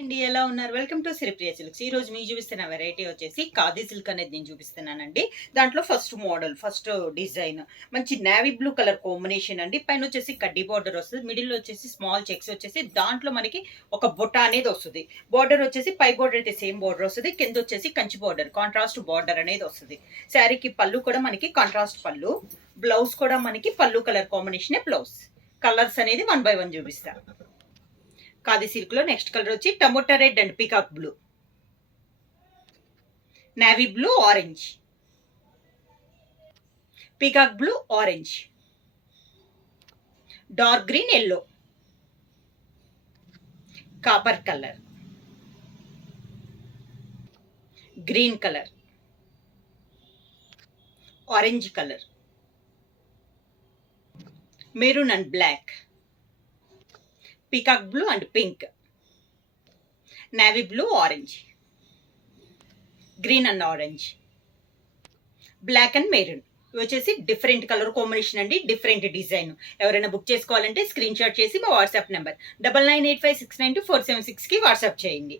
అండి, ఎలా ఉన్నారు? Welcome to Sripriya silks. ఈ రోజు మీకు చూపిస్తున్న వెరైటీ వచ్చేసి ఖాదీ సిల్క్ అనేది నేను చూపిస్తున్నానండి. దాంట్లో ఫస్ట్ డిజైన్ మంచి నేవీ బ్లూ కలర్ కాంబినేషన్ అండి. పైన వచ్చేసి కడ్డీ బార్డర్ వస్తుంది, మిడిల్ వచ్చేసి స్మాల్ చెక్స్ వచ్చేసి దాంట్లో మనకి ఒక బుట్ట అనేది వస్తుంది. బార్డర్ వచ్చేసి పై బార్డర్ అయితే సేమ్ బార్డర్ వస్తుంది, కింద వచ్చేసి కంచి బార్డర్ కాంట్రాస్ట్ బార్డర్ అనేది వస్తుంది. శారీకి పళ్ళు కూడా మనకి కాంట్రాస్ట్ పళ్ళు, బ్లౌజ్ కూడా మనకి పళ్ళు కలర్ కాంబినేషన్ బ్లౌజ్. కలర్స్ అనేది 1 by 1 చూపిస్తా. ఖాదీ సిల్క్ లో నెక్స్ట్ కలర్ వచ్చి tomato red and peacock blue, navy blue orange, peacock blue orange, dark green yellow, copper colour, green colour, orange colour, maroon and black, peacock blue and pink, navy blue orange, green and orange, black and maroon. ఇవి వచ్చేసి different colour combination అండి, different design. ఎవరైనా book చేసుకోవాలంటే screenshot చేసి మా WhatsApp number 9985692476కి WhatsApp చేయండి.